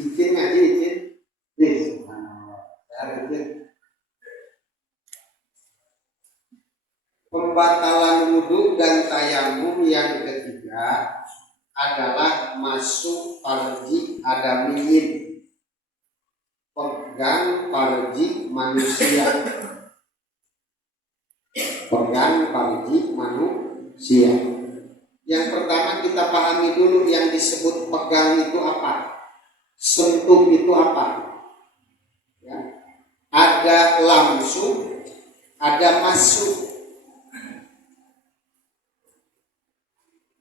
Izin ngaji, izin. Nih, izin. Pembatalan wudhu dan tayamum yang ketiga adalah masuk farji adamiyin, pegang farji manusia. Pegang farji manusia. Yang pertama kita pahami dulu yang disebut pegang itu apa, sentuh itu apa. Ya. Ada langsung, ada masuk.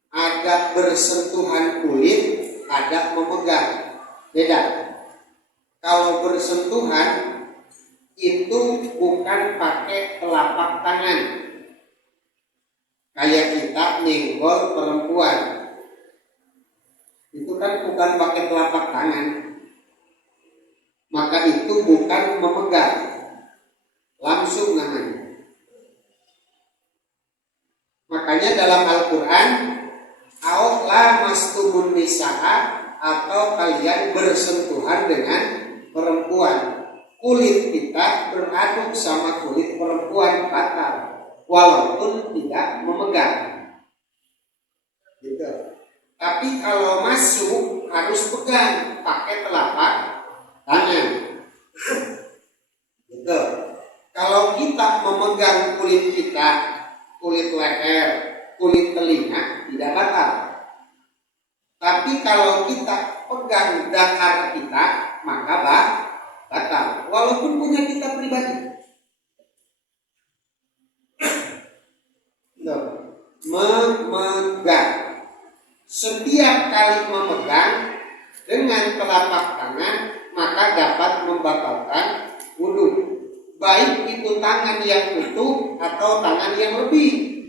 Ada bersentuhan kulit, ada memegang. Beda. Kalau bersentuhan itu bukan pakai telapak tangan. Kayak kita nyenggol perempuan. Itu kan bukan pakai telapak tangan. Maka itu bukan memegang. Langsung namanya. Makanya dalam Al-Quran au lamastumun nisaa, atau kalian bersentuhan dengan perempuan, kulit kita beraduk sama kulit perempuan batal walaupun tidak memegang gitu. Tapi kalau masuk harus pegang pakai telapak tangan gitu. Kalau kita memegang kulit kita, kulit leher, kulit telinga, tidak batal. Tapi kalau kita pegang dakar kita, maka batal. Walaupun punya kita pribadi. Memegang. Setiap kali memegang dengan telapak tangan, maka dapat membatalkan wudhu. Baik itu tangan yang utuh atau tangan yang lebih.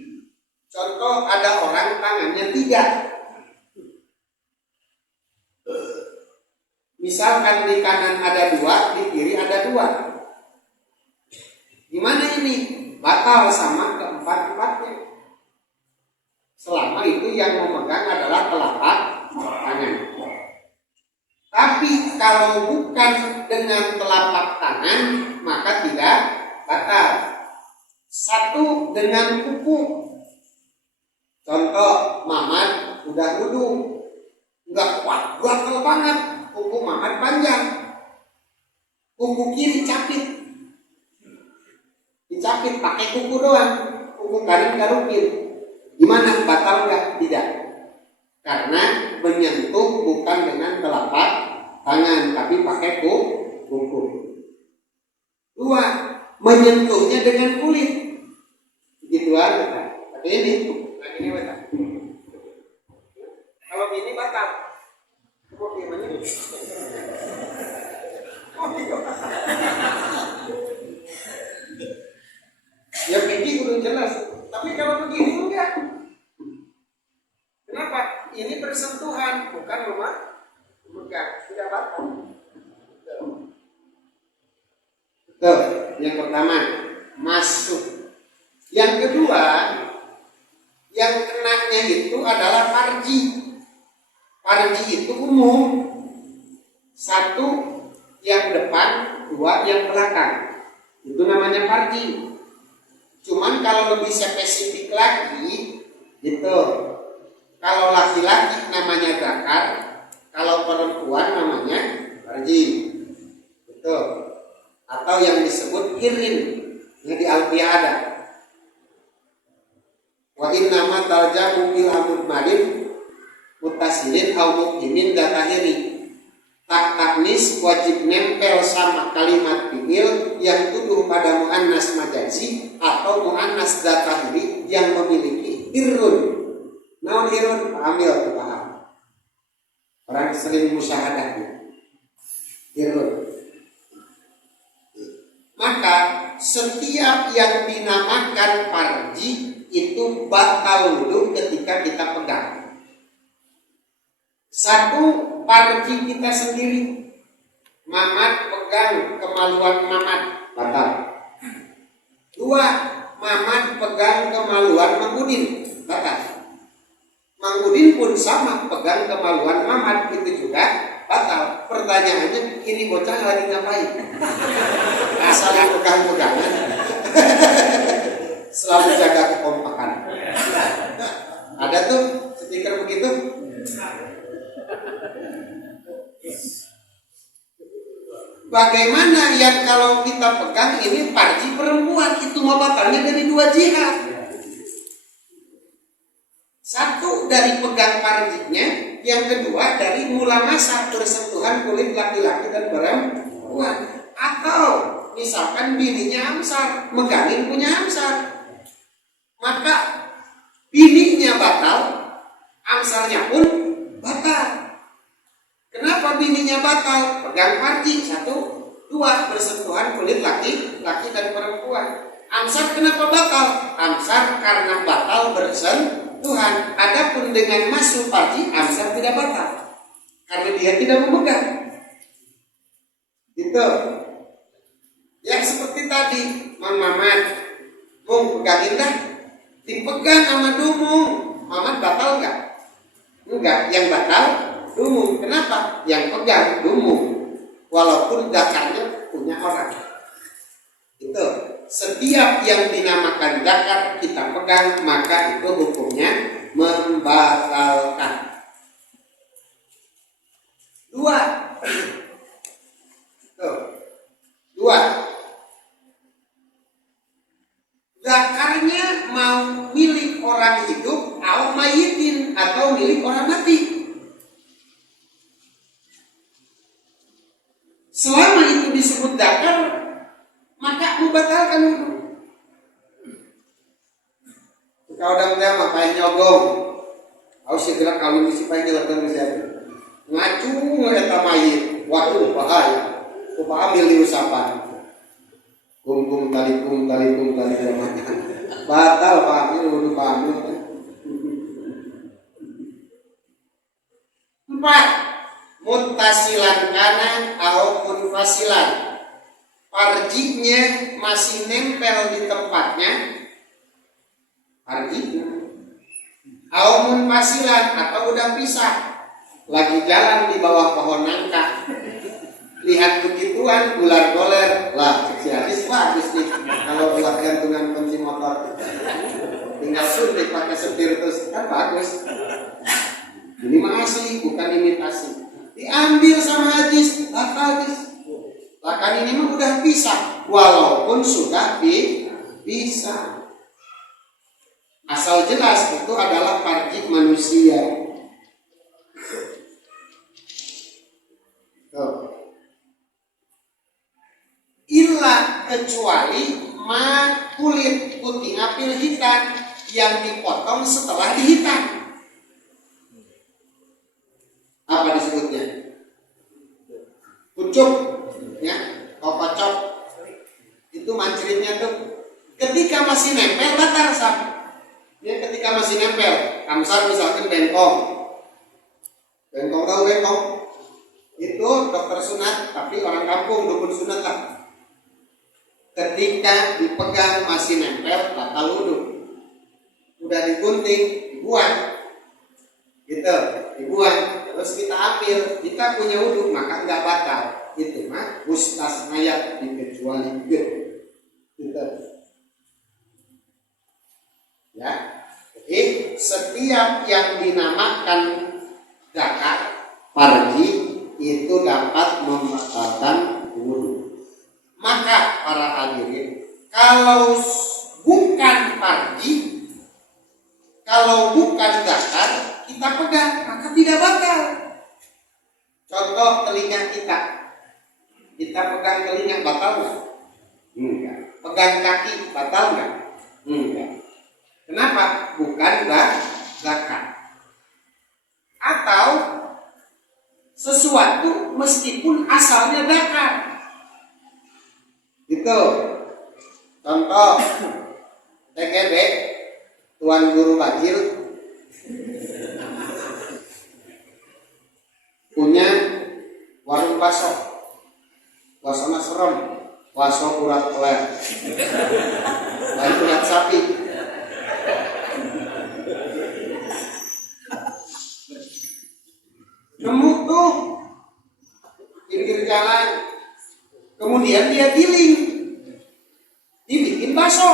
Contoh, ada orang tangannya 3. Misalkan di kanan ada 2, di kiri ada 2. Gimana ini? Batal sama keempat-empatnya. Selama itu yang memegang adalah telapak tangan. Tapi kalau bukan dengan telapak tangan, maka tidak batal. Satu dengan kuku. Contoh, Mamat udah wudhu, nggak kuat, gatel banget, kuku Mamat panjang, kuku kiri capit, dicapit pakai kuku doang, kuku kanan garukin. Gimana, batal nggak? Tidak, karena menyentuh bukan dengan telapak tangan, tapi pakai kuku. 2, menyentuhnya dengan kulit, gitu aja kan? Tapi ini lagi batal. Kalau ini batal. Kok gimana? Ya begini udah jelas. Tapi kalau begini enggak. Kenapa? Ini bersentuhan, bukan rumah. Bukan, tidak batal. Betul. Yang pertama, masuk. Yang kedua, yang kenanya itu adalah farji. Farji itu umum. 1 yang depan, 2 yang belakang. Itu namanya farji. Cuman kalau lebih spesifik lagi, gitu. Kalau laki-laki namanya zakar, kalau perempuan namanya farji. Betul. Atau yang disebut hirin, yang di Alfiah ada. Wa innama tarjamu bil amud marid mutasilin au mukmimin datahiri. Tak taknis wajib nempel sama kalimat fi'il yang tuduh pada muannas majazi atau muannas datahiri yang memiliki hirun. Naon hirun? Ambil tuh paham. Orang sering musyahadah hirun. Maka setiap yang dinamakan farji itu batal wudhu ketika kita pegang. 1, farji kita sendiri. Mamat pegang kemaluan Mamat, batal. 2, Mamat pegang kemaluan Mang Udin, batal. Mang Udin pun sama pegang kemaluan Mamat, itu juga batal. Pertanyaannya, ini bocah lagi ngapain? Asal yang pegang-pegangan. Selalu jaga kekompakan. Ada tuh stiker begitu. Bagaimana yang kalau kita pegang ini parji perempuan, itu mau batalnya dari 2 jihad. Satu dari pegang parjinya, yang kedua dari mula masa bersentuhan kulit laki-laki dan perempuan. Atau misalkan bininya Amsar, megangin punya Amsar, maka bininya batal, Amsarnya pun batal. Kenapa bininya batal? Pegang parji, 1, 2 bersentuhan kulit laki-laki dan perempuan. Amsar kenapa batal? Amsar karena batal bersentuhan. Adapun dengan masuk parji, Amsar tidak batal karena dia tidak memegang. Gitu. Yang seperti tadi, Mang Mamat, Mung pegangin dah, dipegang sama Dumung. Mamat batal nggak? Enggak. Yang batal Dumung. Kenapa? Yang pegang Dumung, walaupun dakarnya punya orang. Itu setiap yang dinamakan dakar kita pegang, maka itu hukumnya membatalkan. 2. Tuh. 2. Dakarnya mau milik orang hidup atau mayitin, atau milik orang mati. Selama itu disebut dakar, maka membatalkan wudhu. Kau udah makanya nyogong, harus segera kawin disipai dilakukan menjadi ngacu ngeta mayit. Waduh bahaya. Kupa ambil diusapan. Kum tali batal Pak, ini wudhu pamit. 4. Muttasilan kana ataupun fasilan, parjinya masih nempel di tempatnya, parjinya ataupun fasilan, atau udah pisah, lagi jalan di bawah pohon nangka, lihat begituan ular goler lah, si habis nih kalau ular gantungan kunci motor, tinggal suntik pakai setir terus kan bagus. Ini mah asli, bukan imitasi. Diambil sama hadis, hadis. Bahkan ini mah udah pisah, walaupun sudah bisa. Asal jelas itu adalah parji manusia. Illa kecuali kulit putih apil hitam yang dipotong setelah dihitam. Apa disebutnya? Kucuk, ya, kocok. Itu mancritnya tuh. Ketika masih nempel batal sah. Ya, ketika masih nempel, Amsar misalkan bengkong tahu bengkong? Itu dokter sunat, tapi orang kampung dukun sunat lah. Ketika dipegang masih nempel, batal wudhu. Udah digunting, dibuang, gitu, dibuang. Terus kita ambil, kita punya wudhu, maka nggak batal. Itu mah mustasnayat dikecualikan. Gitu. Ya, jadi setiap yang dinamakan dakar, parji itu dapat membatalkan wudhu. Maka para hadirin, kalau bukan parji, kalau bukan dakar, kita pegang, maka tidak batal. Contoh telinga kita pegang telinga, batal nggak? Enggak. Pegang kaki, batal nggak? Enggak. Kenapa? Bukan dakar. Atau sesuatu meskipun asalnya dakar. Gitu. Contoh TGB, Tuan Guru Bajil punya warung baso, basona serem, baso urat peler, lain urat sapi. Nemu tuh kemudian dia giling, dibikin bakso,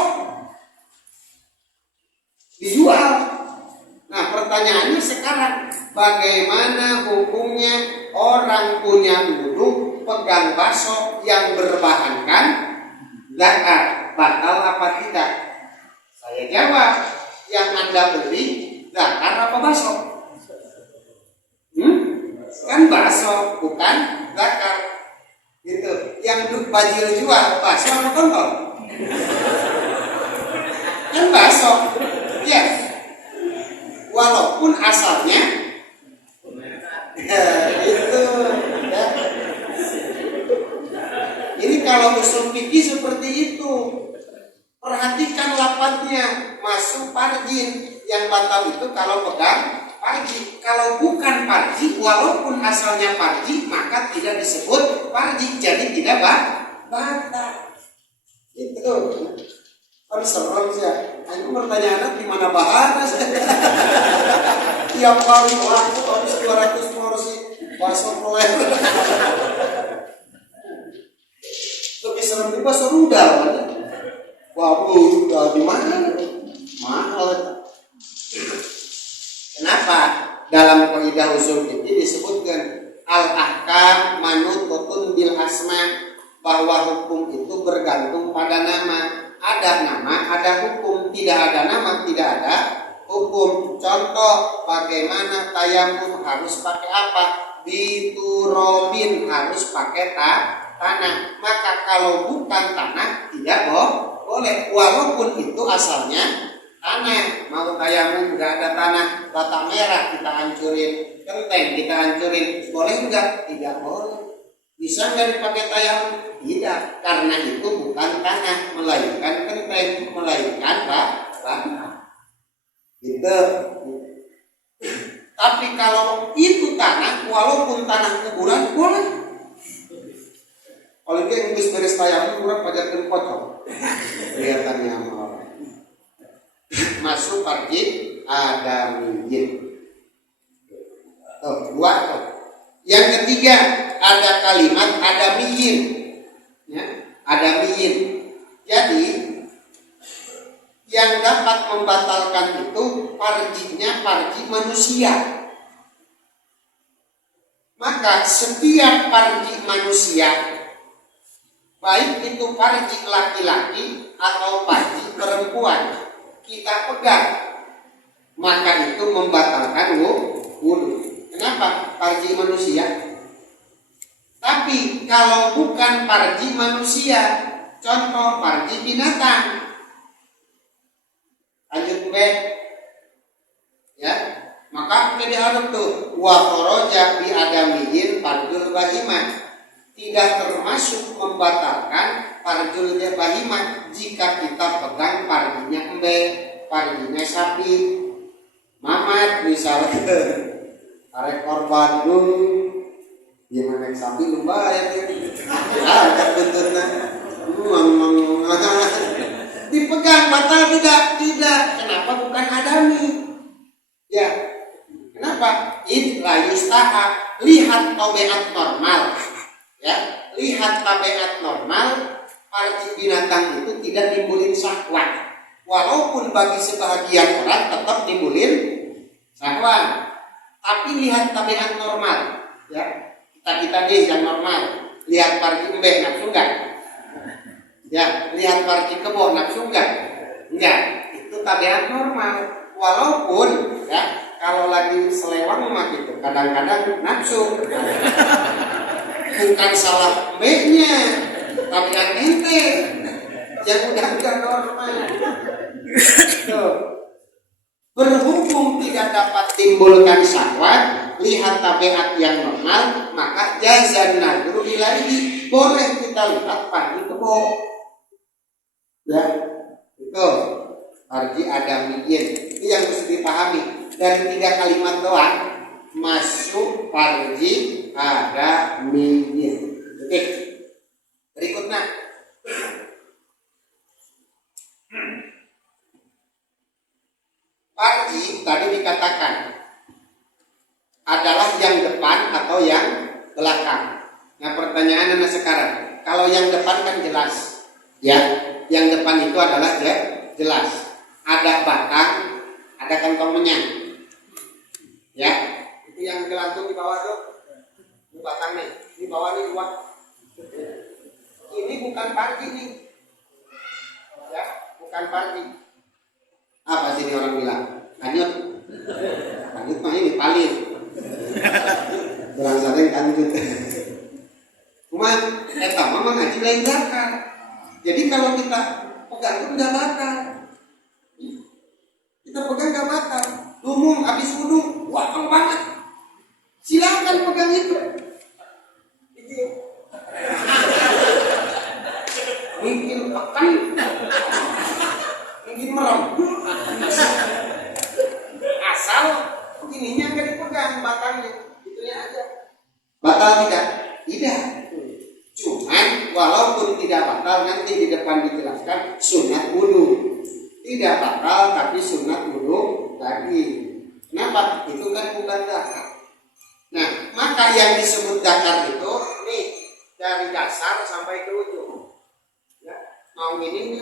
dijual. Nah pertanyaannya sekarang, bagaimana hukumnya orang punya wudhu pegang bakso yang berbahankan zakat, batal apa tidak? Saya jawab, yang Anda beli zakat apa bakso? Kan bakso, bukan zakat. Gitu. Yang Bajil jual bakso apa kontol? Kan bakso. Ya. Walaupun asalnya itu ya. Ini kalau usul fikih seperti itu. Perhatikan lafadznya, masuk parjin. Yang batal itu kalau pegang parji. Kalau bukan parji, walaupun asalnya parji, maka tidak disebut parji, jadi tidak batal. Itu kan serem sih. Aku pertanyaan gimana bahas? Tiap kali waktu habis 200 porsi bakso proyek. Lebih serem di bakso rudal kan? Wah, rudal di mana? Mahal. Kenapa? Dalam kaidah usul fikih disebutkan al-ahkam manutun bil asma, bahwa hukum itu bergantung pada nama. Ada nama, ada hukum. Tidak ada nama, tidak ada hukum. Contoh, bagaimana tayamum harus pakai apa? Biturobin, harus pakai tanah. Maka kalau bukan tanah tidak boleh, walaupun itu asalnya tanah. Mau tayamum nggak ada tanah, bata merah kita hancurin, genteng kita hancurin, boleh enggak? Tidak boleh. Bisa nggak dipakai tayamum? Tidak, karena itu bukan tanah, melainkan genteng, melainkan tanah. Gitu. Tapi kalau itu tanah, walaupun tanah kuburan boleh. Kalau dia nggak beres tayamum, kurang pajakan pocong. Kelihatannya orang. Masuk parji adamiyin. Dua tuh. Yang ketiga ada kalimat adamiyin, ya, adamiyin. Jadi yang dapat membatalkan itu parjinya parji manusia. Maka setiap parji manusia, baik itu parji laki-laki atau parji perempuan, kita pegang, maka itu membatalkan wudhu. Kenapa? Parji manusia. Tapi kalau bukan parji manusia, contoh parji binatang, lanjut be, ya, maka kita diharap tuh wa kharaja bi adamiyin parjul bahimah, tidak termasuk membatalkan parjul bahimah jika kita pegang parjinya embe, parjinya sapi, mamat misalnya. Arek korban dulu, dia menek sapi lumayan ya. Ada bentuknya, dipegang batal tidak? Tidak. Kenapa bukan adami? Ya, kenapa? La yustaha, lihat tabiat normal, ya, lihat tabiat normal. Parji binatang itu tidak nimbulin syahwat, walaupun bagi sebahagian orang tetap nimbulin syahwat. Tapi lihat tabiat normal, ya, kita nih yang normal, lihat parji embe nafsu enggak? Ya, lihat parji kebo nafsu enggak? Enggak, itu tabiat normal. Walaupun ya kalau lagi selewang mah gitu, kadang-kadang nafsu. Bukan salah embe-nya, tabiat ente yang udah enggak normal. Tuh. Berhubung tidak dapat timbulkan syahwat, lihat tabiat yang normal, maka jazan nadru ilaihi, boleh kita lihat parji kebo. Ya, itu parji adamiyin. Itu yang harus dipahami. Dari 3 kalimat doang masuk parji adamiyin. Oke. Berikutnya. Parji tadi dikatakan adalah yang depan atau yang belakang. Nah pertanyaan anda sekarang, kalau yang depan kan jelas, ya. Yang depan itu adalah jelas. Ada batang, ada kantongnya, ya. Itu yang gelantung di bawah tuh, ini batangnya, di bawah ini dua. Ini bukan pargi nih, ya, bukan pargi. Apa sih orang bilang? Kanyut, kanyut mah ini paling. Berang sadeng kanyut. Cuma eta mah ngaji lain dakar. Jadi kalau kita pegang itu enggak batal. Kita pegang enggak batal. Umum habis wudu, watal banget. Silakan pegang itu. Mungkin akan mungkin merem. Asal ininya enggak dipegang batangnya. Itunya aja. Batal tidak? Tidak. Cuman walaupun tidak batal, nanti di depan dijelaskan sunat wudu. Tidak batal tapi sunat wudu lagi. Kenapa? Itu kan bukan dakar. Nah, maka yang disebut dakar itu nih dari dasar sampai ke ujung. Ya, mau ini.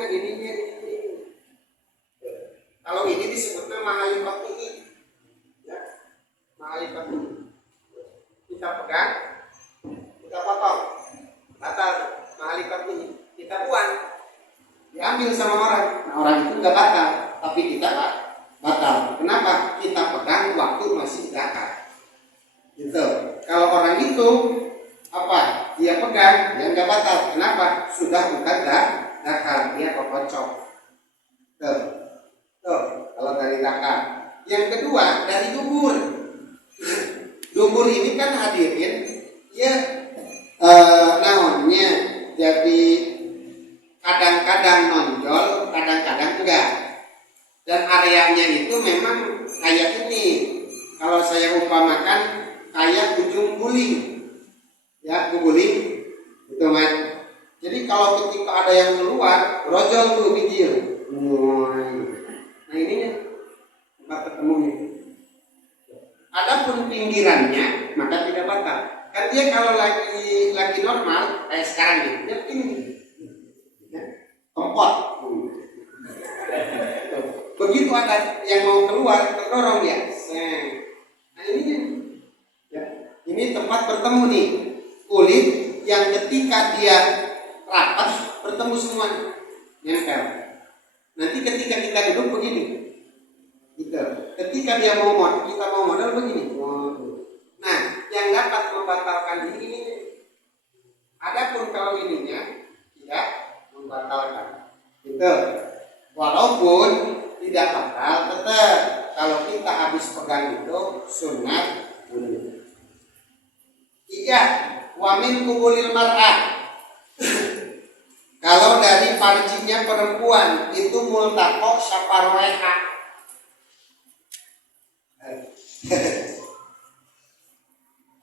Kalau ini disebutnya mahalikat ini. Ya, mahalikat ini. Kita pegang, kita potong. Batal mahalikat ini kita buang, diambil sama orang. Nah, orang itu nggak batal, tapi kita batal. Kenapa? Kita pegang waktu masih dakar. Gitu. Kalau orang itu apa? Dia pegang, dia nggak batal. Kenapa? Sudah bukan dakar, dia kocok. Tuh. Kalau dari dakar. Yang kedua dari dubur. Dubur ini kan hadirin, ya. Naonnya jadi kadang-kadang nonjol, kadang-kadang enggak. Dan areanya itu memang kayak ini. Kalau saya umpamakan kayak ujung guling, ya guling, gitu kan. Jadi kalau ketika ada yang keluar, rojol tuh bijil. Nah ininya tempat ketemunya. Adapun pinggirannya maka tidak batal. Kan dia kalau lagi normal kayak sekarang nih, dia begini, kompot. Begitu ada yang mau keluar, terdorong dia. Nah ini, ya, ini tempat bertemu nih kulit yang ketika dia rapat bertemu semua, nempel. Nanti ketika kita duduk begini, gitu. Ketika dia mau modal, kita mau modal begini. Nah, yang dapat membatalkan ini. Adapun kalau ininya tidak membatalkan. Gitu. Walaupun tidak batal, tetap kalau kita habis pegang itu sunat wudu. 3. Wamin kubulil mar'ah. Kalau dari farjinya perempuan itu multaqo saparweha.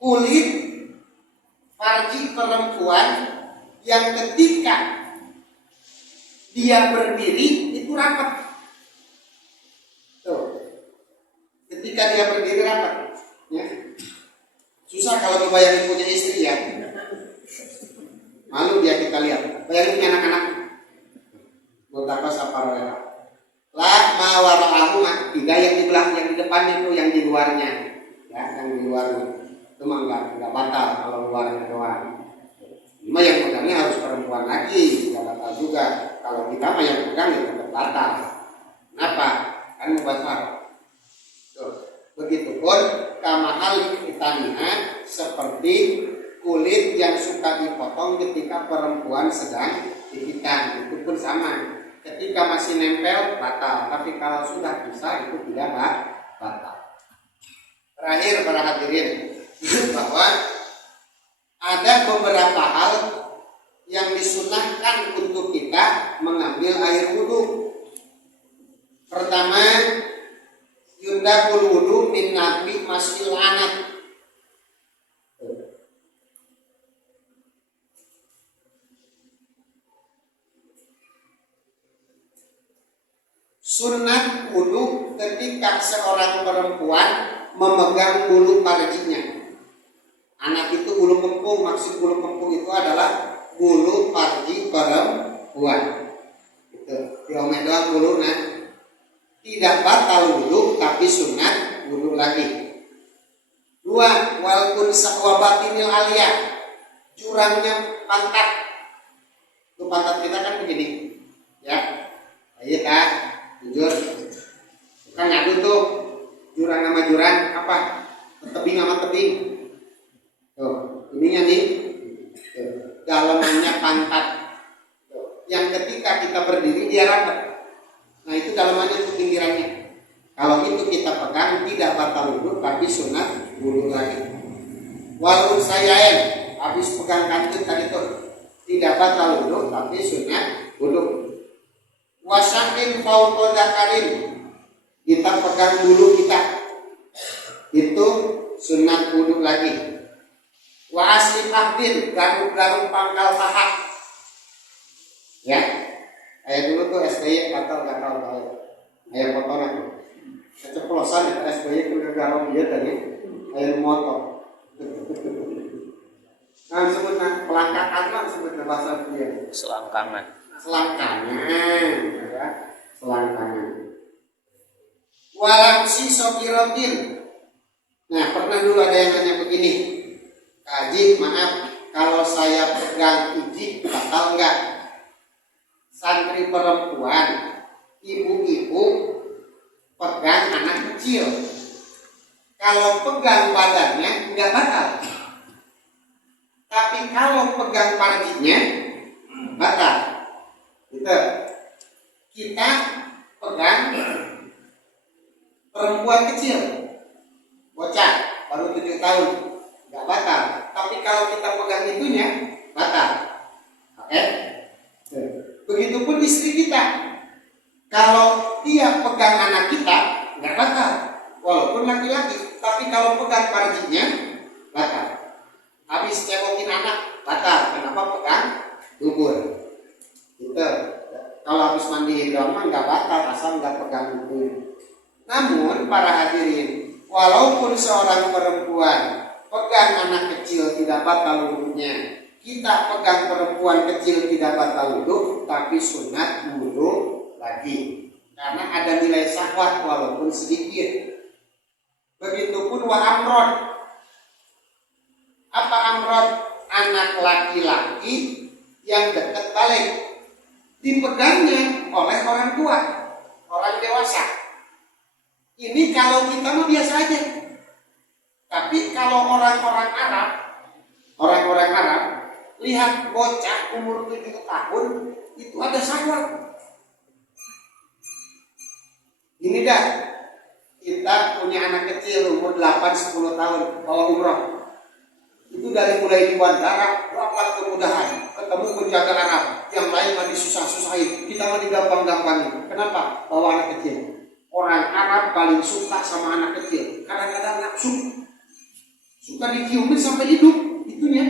Kulit farji perempuan yang ketika dia berdiri itu rapat. Tuh. Ketika dia berdiri rapat, ya. Susah kalau dibayangin punya istri ya. Malu dia kita lihat. Bayangin punya anak-anak. Multaqo saparweha. La ma wara'ahu tidak yang di belakang, yang di depan itu, yang di luarnya. Ya, yang di luarnya. Itu mah enggak batal kalau luarnya doang. Cuma yang pegangnya harus perempuan lagi, enggak batal juga. Kalau kita mah yang pegang ya tetap batal. Kenapa? Kan batal. Tuh. Begitupun kamahal kitaniha, seperti kulit yang suka dipotong ketika perempuan sedang dihitan, itu pun sama. Ketika masih nempel batal, tapi kalau sudah bisa itu tidak batal. Terakhir para hadirin, bahwa ada beberapa hal yang disunahkan untuk kita mengambil air wudhu. Pertama, yundakul wudhu min nabi masil anak. Sunat wudhu ketika seorang perempuan memegang bulu farjinya. Anak itu bulu kempung, maksud bulu kempung itu adalah bulu parji perempuan. Itu diomek doang bulu nah. Tidak batal wudhu tapi sunat wudhu lagi. 2. Walaupun sakwabatinil aliyah, jurangnya pantat. Itu pantat kita kan begini, ya. Ayo kak, jujur. Kan ngadu tuh jurang sama jurang apa? Tebing sama tebing. Tuh, ininya nih. Tuh, dalamannya pantat. Tuh. Yang ketika kita berdiri dia rapat. Nah itu dalamannya itu pinggirannya. Kalau itu kita pegang tidak batal wudhu tapi sunat wudhu lagi. Walaupun saya habis pegang kantut tadi itu tidak batal wudhu tapi sunat wudhu. Wasakin fauqodakarin, kita pegang bulu kita itu sunat wudhu lagi. Wa asli fahdin, garuk-garuk pangkal paha. Ya, kayak dulu tuh SBY gatal-gatal banget. Air kotoran tuh. Keceplosan itu SBY itu garuk dia tadi air motor. Nah sebutnya pelangkakan lah sebutnya bahasa dia. Selangkangan. Selangkangan, ya, selangkangan. Walamsi sokirotin. Nah pernah dulu ada yang nanya begini, Kaji maaf kalau saya pegang iji batal enggak? Santri perempuan, ibu-ibu pegang anak kecil. Kalau pegang badannya enggak batal. Tapi kalau pegang parjinya batal. Gitu. Kita pegang perempuan kecil, bocah baru 7 tahun, nggak batal. Tapi kalau kita pegang itunya batal. Oke? Begitupun istri kita, kalau dia pegang anak kita nggak batal, walaupun laki-laki. Tapi kalau pegang parjinya batal. Habis cewokin anak batal. Kenapa pegang dubur? Gitu. Kalau habis mandiin doang mah nggak batal asal nggak pegang itu. Namun para hadirin, walaupun seorang perempuan pegang anak kecil tidak batal wudhunya, kita pegang perempuan kecil tidak batal wudhu, tapi sunat wudhu lagi karena ada nilai syahwat walaupun sedikit. Begitupun wa amrod. Apa amrod? Anak laki-laki yang dekat balik, dipegangnya oleh orang tua, orang dewasa. Ini kalau kita mah biasa aja. Tapi kalau orang-orang Arab lihat bocah umur 7 tahun itu ada syahwat. Ini dah, kita punya anak kecil umur 8-10 tahun bawa umroh. Itu dari mulai di bandara dapat kemudahan, ketemu penjaga Arab, yang lain mah disusah-susahin, kita mah digampang-gampangin. Kenapa? Bawa anak kecil. Orang Arab paling suka sama anak kecil, kadang-kadang nafsu, suka diciumin sampai hidup, itunya.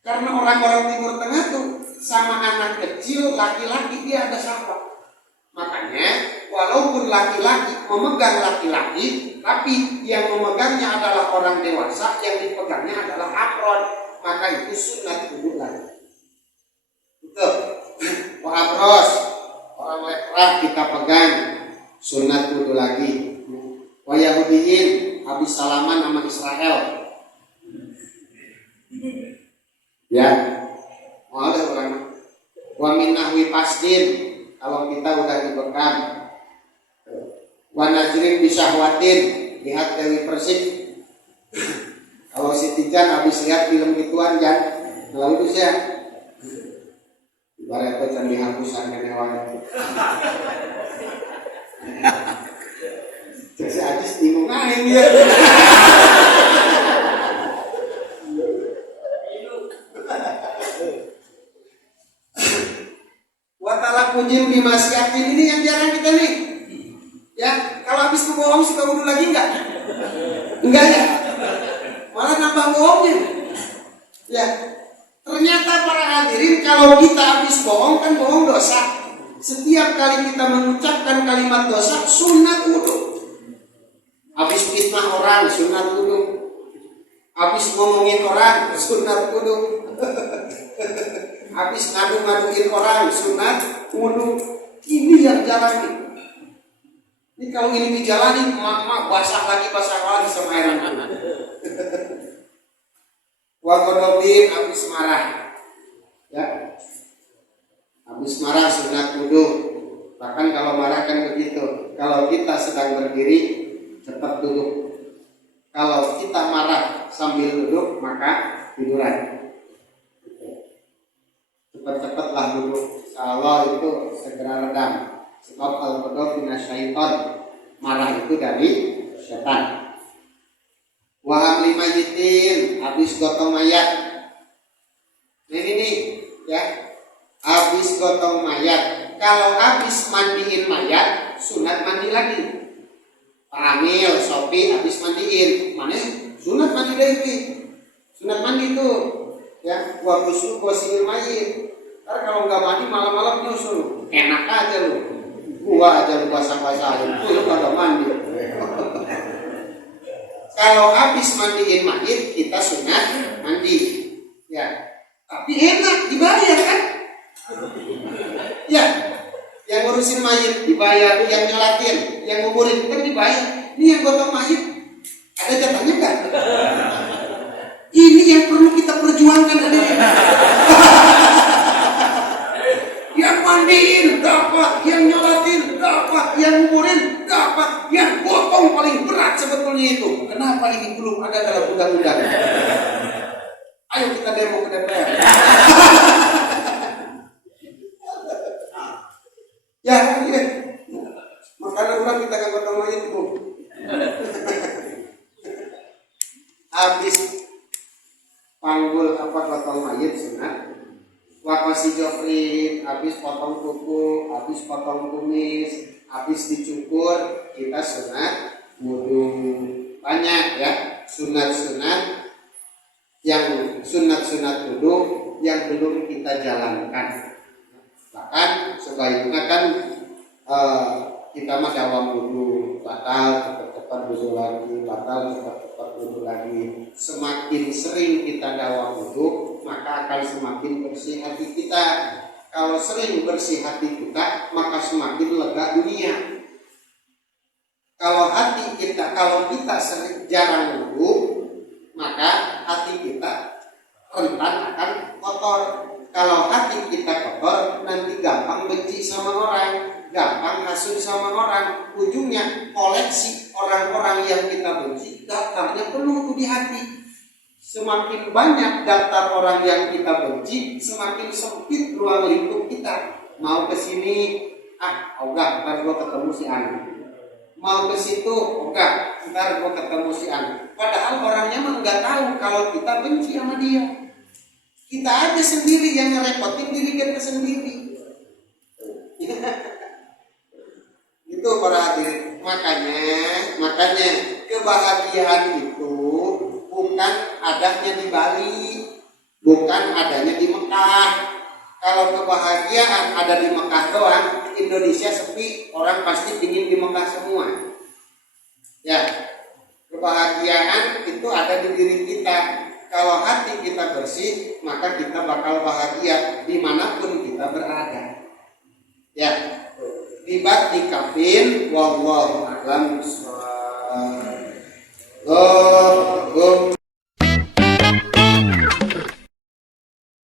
Karena orang-orang Timur Tengah tuh sama anak kecil laki-laki dia ada syahwat. Makanya walaupun laki-laki memegang laki-laki, tapi yang memegangnya adalah orang dewasa, yang dipegangnya adalah amron, maka itu sunat wudhu lagi. Betul. Wa'abros, orang leprah kita pegang, sunat wudhu lagi. Wa Yahudiyin habis salaman sama Israel. Ya, mau ada orang. Wa min nahwi pasdin, kalau kita udah dibekam. Wa najrin bisyahwatin, lihat Dewi Persik. Kalau si Tijan habis lihat film gituan Jan, lalu itu ya ibaratnya can dihapusan ke hewan. Cek si Ajis bingung aja dia. Watala kujim di masyakin ini yang jarang kita nih. Ya, kalau habis bohong suka wudhu lagi enggak? Enggak ya? Malah nambah bohongnya. Ya, ternyata para hadirin kalau kita habis bohong kan bohong dosa. Setiap kali kita mengucapkan kalimat dosa sunat wudhu. Habis fitnah orang sunat wudhu. Habis ngomongin orang sunat wudhu. Habis ngadu-ngaduin orang sunat wudhu, ini yang jalani. Ini kalau ini dijalani, mak basah lagi sama air hangat. Wakodobin habis marah, ya. Habis marah sunat wudhu. Bahkan kalau marah kan begitu. Kalau kita sedang berdiri, cepat duduk. Kalau kita marah sambil duduk, maka tiduran. Cepat-cepatlah duduk. Insyaallah itu segera redam. Sebab al-ghadab minasyaiton. Marah itu dari setan. Wa hamli mayitin, habis gotong mayat. Ini nih, ya. Habis gotong mayat. Kalau habis mandiin mayat, sunat mandi lagi. Hamil, sopi habis mandiin, mana sunat mandi lagi. Sunat mandi itu, ya. Wa ghusl ghuslil mayit. Ntar kalau nggak mandi malam-malam nyusul, enak aja lu. Gua aja lu basah-basahin, lu kagak mandi. Kalau habis mandiin mayit, kita sunat mandi, ya. Tapi enak, dibayar kan? Ya, yang ngurusin mayit dibayar, yang nyolatin, yang nguburin kan dibayar. Ini yang gotong mayit, ada jatahnya kan? Ini yang perlu kita perjuangkan ada. Yang mandiin dapat, yang nyolatin dapat, yang nguburin dapat, yang gotong paling berat sebetulnya itu. Kenapa ini belum ada dalam undang-undang? Ayo kita demo ke DPR. Ya, iya. Makanya orang kita gak gotong mayit itu. Habis panggul apa gotong mayit sunat. Wakasi jofrin, habis potong kuku, habis potong kumis, habis dicukur, kita sunat wudhu. Banyak ya sunat-sunat yang sunat-sunat wudhu yang belum kita jalankan. Bahkan sebaiknya kan kita mah dawam wudhu, batal cepat-cepat wudhu lagi, batal cepat-cepat wudhu lagi. Semakin sering kita dawam wudhu, maka akan semakin bersih hati kita. Kalau sering bersih hati kita, maka semakin lega dunia. Kalau kita sering jarang wudhu, maka hati kita rentan akan kotor. Kalau hati kita kotor, nanti gampang benci sama orang, gampang hasud sama orang. Ujungnya koleksi orang-orang yang kita benci, daftarnya penuh di hati. Semakin banyak daftar orang yang kita benci, semakin sempit ruang lingkup kita. Mau ke sini, ogah, ntar gua ketemu si Anu. Mau ke situ, ogah, ntar gua ketemu si Anu. Padahal orangnya mah nggak tahu kalau kita benci sama dia. Kita aja sendiri yang ngerepotin diri kita sendiri. Itu para hadirin. Makanya kebahagiaan itu bukan adanya di Bali, bukan adanya di Mekah. Kalau kebahagiaan ada di Mekah doang, Indonesia sepi, orang pasti ingin di Mekah semua. Ya, kebahagiaan itu ada di diri kita. Kalau hati kita bersih, maka kita bakal bahagia dimanapun kita berada. Ya, libat di kafin, wallahu a'lam bishawab.